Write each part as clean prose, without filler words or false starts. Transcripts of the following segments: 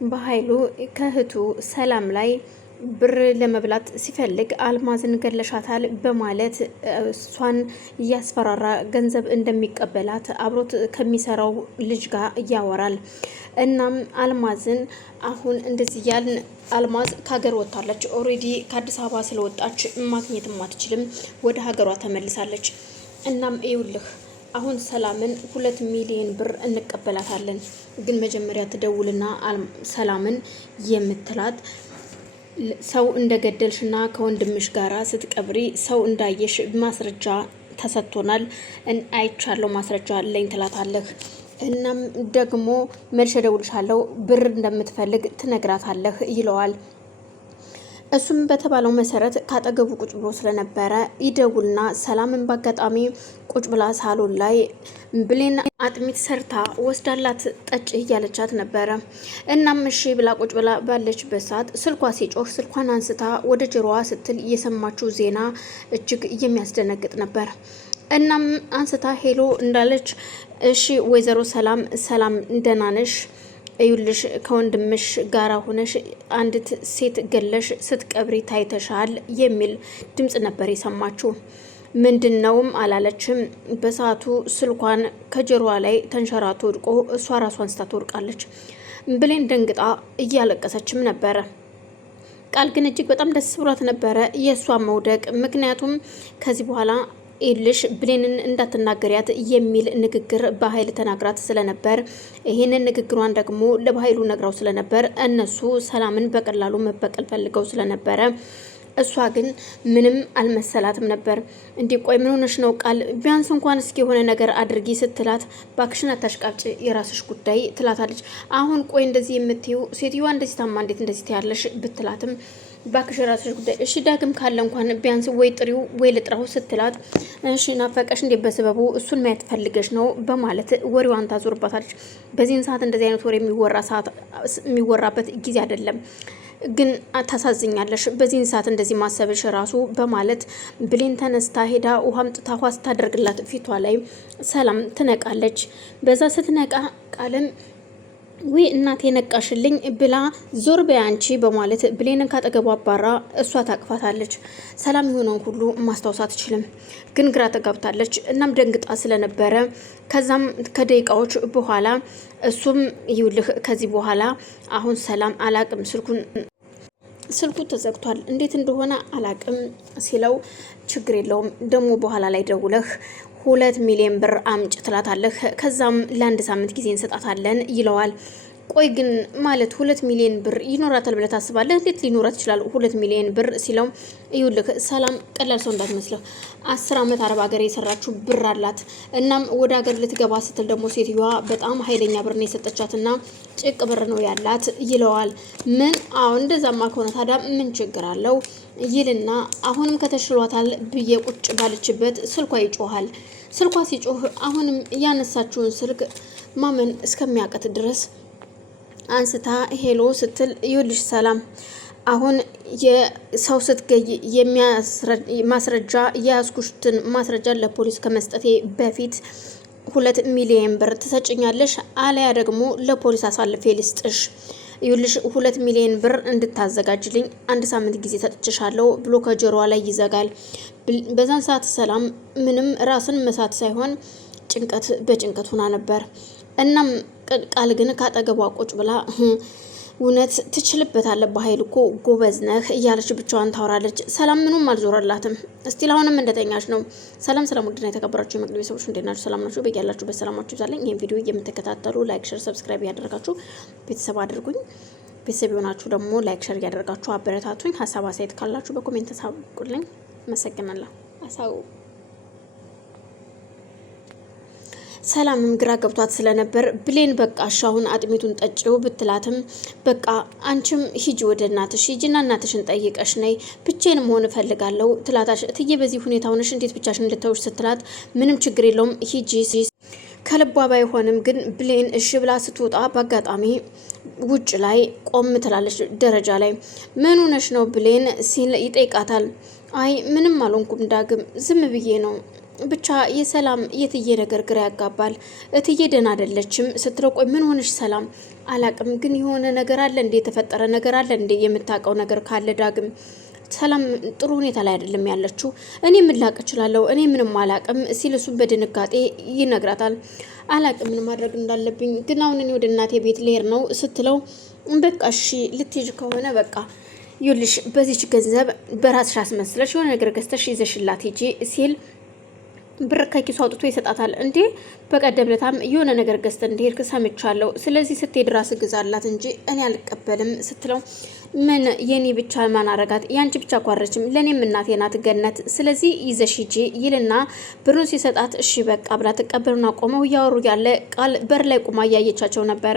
በኃይሉ ከህቱ ሰላም ላይ ብር ለመብላት ሲፈልግ አልማዝን ገለሻታል በማለት እሷን እያስፈራራ ገንዘብ እንደሚቀበላት አብሮት ከሚሰራው ልጅ ጋር ያወራል። እናም አልማዝን አሁን እንደዚህ ያልን አልማዝ ከሀገር ወጥታለች። ኦሬዲ ከአዲስ አበባ ስለወጣች ማግኘትም አትችልም፣ ወደ ሀገሯ ተመልሳለች። እናም ይውልህ አሁን ሰላምን 2 ሚሊዮን ብር እንቀበላታለን። ግን መጀመሪያ ትደውልና ሰላምን የምትላት ሰው እንደገደልሽና ከወንድምሽ ጋራ ስትቀብሪ ሰው እንዳየሽ ማስረጃ ተሰጥቶናል፣ አይቻለሁ፣ ማስረጃ አለኝ ትላታለህ። እናም ደግሞ መልሼ እደውልልሻለሁ ብር እንደምትፈልግ ትነግራታለህ ይለዋል። እሱም በተባለው መሰረት ካጠገቡ ቁጭ ብሎ ስለነበረ ይደውልና ሰላምን በአጋጣሚ ቁጭ ብላ ሳሎን ላይ ብሌን አጥሚት ሰርታ ወስዳላት ጠጭ እያለቻት ነበረ። እናም እሺ ብላ ቁጭ ብላ ባለችበት ሰዓት ስልኳ ሲጮህ ስልኳን አንስታ ወደ ጆሮዋ ስትል የሰማችው ዜና እጅግ የሚያስደነግጥ ነበር። እናም አንስታ ሄሎ እንዳለች እሺ ወይዘሮ ሰላም ደህና ነሽ? እዩልሽ ከወንድምሽ ጋር ሆነሽ አንዲት ሴት ገለሽ ስትቀብሪ ታይተሻል የሚል ድምጽ ነበር የሰማችው። ምንድነውም አላለችም። በሰዓቱ ስልኳን ከጀርባ ላይ ተንሸራቶ ወድቆ እሷ ራሷን ስታ ትወድቃለች። ብሌን ደንግጣ እያለቀሰችም ነበረ። ቃል ግን እጅግ በጣም ደስ ብሏት ነበረ የእሷ መውደቅ። ምክንያቱም ከዚህ በኋላ ኢልሽ ብሌንን እንዳትናገሪያት የሚል ንግግር በኃይል ተናግራት ስለነበር ይሄንን ንግግሯን ደግሞ ለበኃይሉ ነግራው ስለነበር እነሱ ሰላምን በቀላሉ መበቀል ፈልገው ስለነበረ እሷ ግን ምንም አልመሰላትም ነበር። እንዲህ ቆይ ምን ሆነሽ ነው ቃል ቢያንስ እንኳን እስኪ የሆነ ነገር አድርጊ ስትላት ባክሽን አታሽቃብጭ የራስሽ ጉዳይ ትላታለች። አሁን ቆይ እንደዚህ የምትይው ሴትዮዋ እንደዚህ ታማ እንዴት እንደዚህ ትያለሽ ብትላትም ባክሽ የራስሽ ጉዳይ እሺ ዳግም ካለ እንኳን ቢያንስ ወይ ጥሪው ወይ ልጥራው ስትላት እሺ ናፈቀሽ እንዴ በሰበቡ እሱን ማየት ፈልገሽ ነው በማለት ወሬዋን ታዞርባታለች። በዚህን ሰዓት እንደዚህ አይነት ወሬ የሚወራበት ጊዜ አይደለም። ግን ታሳዝኛለሽ በዚህን ሰዓት እንደዚህ ማሰብሽ ራሱ በማለት ብሌን ተነስታ ሄዳ ውሃም ጥታ ውሃ ስታደርግላት ፊቷ ላይ ሰላም ትነቃለች። በዛ ስትነቃ ቃልም ወይ እናቴ ነቃሽልኝ ብላ ዞር በያንቺ በማለት ብሌንን ካጠገቧ አባራ እሷ ታቅፋታለች። ሰላም የሆነውን ሁሉ ማስታወስ አትችልም፣ ግን ግራ ተጋብታለች። እናም ደንግጣ ስለነበረ ከዛም ከደቂቃዎች በኋላ እሱም ይውልህ ከዚህ በኋላ አሁን ሰላም አላቅም ስልኩ ተዘግቷል እንዴት እንደሆነ አላቅም ሲለው ችግር የለውም ደግሞ በኋላ ላይ ደውለህ 2 ሚሊዮን ብር አምጭ ትላታለህ። ከዛም ለ1 ሳምንት ጊዜ እንሰጣታለን ይለዋል። ቆይ ግን ማለት 2 ሚሊዮን ብር ይኖራታል ብለህ ታስባለህ? እንዴት ሊኖራት ይችላል 2 ሚሊዮን ብር ሲለው ይኸውልህ ሰላም ቀላል ሰው እንዳትመስልህ 10 ዓመት አረብ ሀገር የሰራችው ብር አላት። እናም ወደ ሀገር ልትገባ ስትል ደግሞ ሴትዮዋ በጣም ኃይለኛ ብር ነው የሰጠቻትና ጭቅ ብር ነው ያላት ይለዋል። ምን አሁን እንደዛማ ከሆነ ታዲያ ምን ችግር አለው ይልና አሁንም ከተሽሏታል ብዬ ቁጭ ባለችበት ስልኳ ይጮሃል። ስልኳ ሲጮህ አሁንም ያነሳችውን ስልክ ማመን እስከሚያቀት ድረስ አንስታ ሄሎ ስትል ይኸውልሽ ሰላም አሁን የሰው ስትገይ ማስረጃ የያዝኩሽትን ማስረጃ ለፖሊስ ከመስጠቴ በፊት 2 ሚሊዮን ብር ትሰጭኛለሽ አለያ ደግሞ ለፖሊስ አሳልፌ ልስጥሽ። ይኸውልሽ 2 ሚሊዮን ብር እንድታዘጋጅልኝ 1 ሳምንት ጊዜ ሰጥቼሻለሁ ብሎ ከጆሮዋ ላይ ይዘጋል። በዛን ሰዓት ሰላም ምንም ራስን መሳት ሳይሆን ጭንቀት በጭንቀት ሆና ነበር። እናም ቃል ግን ካጠገቧ ቁጭ ብላ እውነት ትችልበታለህ በኃይል እኮ ጎበዝ ነህ እያለች ብቻዋን ታወራለች። ሰላም ምኑም አልዞረላትም። እስቲል አሁንም እንደተኛች ነው። ሰላም ውድና የተከበራችሁ የመቅደስ ሰዎች እንዴት ናችሁ? ሰላም ናችሁ? በያላችሁበት ሰላማችሁ ይብዛልኝ። ይሄን ቪዲዮ የምትከታተሉ ላይክ፣ ሼር፣ ሰብስክራይብ ያደርጋችሁ ቤተሰብ አድርጉኝ። ቤተሰብ የሆናችሁ ደግሞ ላይክ፣ ሼር ያደርጋችሁ አበረታቱኝ። ሀሳብ አስተያየት ካላችሁ በኮሜንት ተሳውቁልኝ። አመሰግናለሁ። ሰላምም ግራ ገብቷት ስለነበር ብሌን በቃ አሁን አጥሚቱን ጠጪው ብትላትም በቃ አንቺም ሂጂ ወደ እናትሽ ሂጂና እናትሽን ጠይቀሽ ነይ ብቻዬን መሆን እፈልጋለሁ ትላታሽ። እትዬ በዚህ ሁኔታ ሆነሽ እንዴት ብቻሽን እንድትተውሽ ስትላት ምንም ችግር የለውም ሂጂ ከልቧ ባይሆንም ግን ብሌን እሺ ብላ ስትወጣ በአጋጣሚ ውጭ ላይ ቆም ትላለች ደረጃ ላይ። ምን ሆነሽ ነው ብሌን ሲል ይጠይቃታል። አይ ምንም አልሆንኩም ዳግም ዝም ብዬ ነው ብቻ የሰላም የትዬ ነገር ግራ ያጋባል። እትዬ ደህና አይደለችም ስትለው ቆይ ምን ሆነሽ ሰላም? አላቅም ግን የሆነ ነገር አለ እንዴ? የተፈጠረ ነገር አለ እንዴ? የምታውቀው ነገር ካለ ዳግም ሰላም ጥሩ ሁኔታ ላይ አይደለም ያለችው። እኔ ምን ላቅ እችላለሁ? እኔ ምንም አላቅም ሲል እሱም በድንጋጤ ይነግራታል። አላቅም ምን ማድረግ እንዳለብኝ ግን አሁን እኔ ወደ እናቴ ቤት ልሄድ ነው ስትለው በቃ እሺ ልትሄጂ ከሆነ በቃ ይኸውልሽ በዚች ገንዘብ በራስሽ አስመስለሽ የሆነ ነገር ገዝተሽ ይዘሽላት ሂጂ ሲል ብር ከኪሱ አውጥቶ ይሰጣታል። እንዴ በቀደም ለታም የሆነ ነገር ገዝተ እንደሄድክ ሰምቻለሁ። ስለዚህ ስትሄድ ራስ ግዛላት እንጂ እኔ አልቀበልም ስትለው ምን የኔ ብቻ ማን አረጋት? ያንቺ ብቻ ቋረችም ለኔም እናቴ ናት ገነት። ስለዚህ ይዘሽ ሂጂ ይልና ብሩን ሲሰጣት እሺ በቃ ብላ ተቀበሉና ቆመው እያወሩ ያለ ቃል በር ላይ ቁማ እያየቻቸው ነበረ።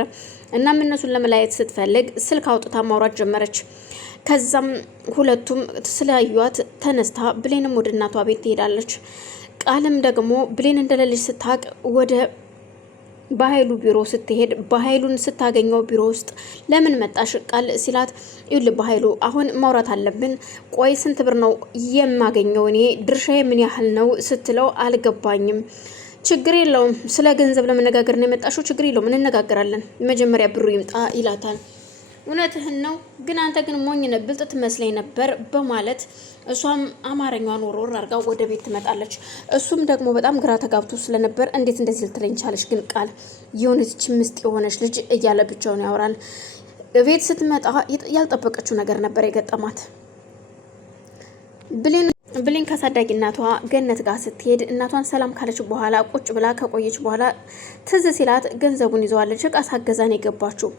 እናም እነሱን ለመለያየት ስትፈልግ ስልክ አውጥታ ማውራት ጀመረች። ከዛም ሁለቱም ስላዩት ተነስታ ብሌንም ወደ እናቷ ቤት ትሄዳለች። ቃልም ደግሞ ብሌን እንደሌለች ስታቅ ወደ በኃይሉ ቢሮ ስትሄድ በኃይሉን ስታገኘው ቢሮ ውስጥ ለምን መጣሽ ቃል ሲላት ይል በኃይሉ አሁን ማውራት አለብን። ቆይ ስንት ብር ነው የማገኘው? እኔ ድርሻዬ ምን ያህል ነው ስትለው አልገባኝም። ችግር የለውም ስለ ገንዘብ ለመነጋገር ነው የመጣሽው? ችግር የለውም እንነጋገራለን፣ መጀመሪያ ብሩ ይምጣ ይላታል። እውነትህን ነው ግን አንተ ግን ሞኝ ነህ፣ ብልጥ ትመስለኝ ነበር በማለት እሷም አማርኛዋን ወርወር አድርጋ ወደ ቤት ትመጣለች። እሱም ደግሞ በጣም ግራ ተጋብቶ ስለነበር እንዴት እንደዚህ ልትለኝ ቻለች ግን ቃል የሆነች ምስጥ የሆነች ልጅ እያለ ብቻውን ያወራል። ቤት ስትመጣ ያልጠበቀችው ነገር ነበር የገጠማት። ብሌን ከሳዳጊ እናቷ ገነት ጋር ስትሄድ እናቷን ሰላም ካለች በኋላ ቁጭ ብላ ከቆየች በኋላ ትዝ ሲላት ገንዘቡን ይዘዋለች። እቃ ሳገዛን የገባችው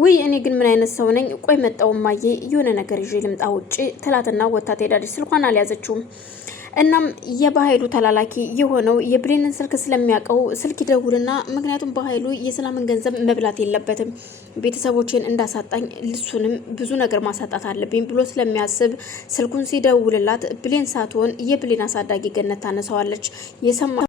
ውይ እኔ ግን ምን አይነት ሰው ነኝ? ቆይ መጣው ማዬ የሆነ ነገር ይዤ ልምጣ ውጪ ትላትና ወጥታ ትሄዳለች። ስልኳን አልያዘችውም። እናም የበኃይሉ ተላላኪ የሆነው የብሌንን ስልክ ስለሚያውቀው ስልክ ይደውልና ምክንያቱም በኃይሉ የሰላምን ገንዘብ መብላት የለበትም ቤተሰቦችን እንዳሳጣኝ ልሱንም ብዙ ነገር ማሳጣት አለብኝ ብሎ ስለሚያስብ ስልኩን ሲደውልላት ብሌን ሳትሆን የብሌን አሳዳጊ ገነት ታነሳዋለች።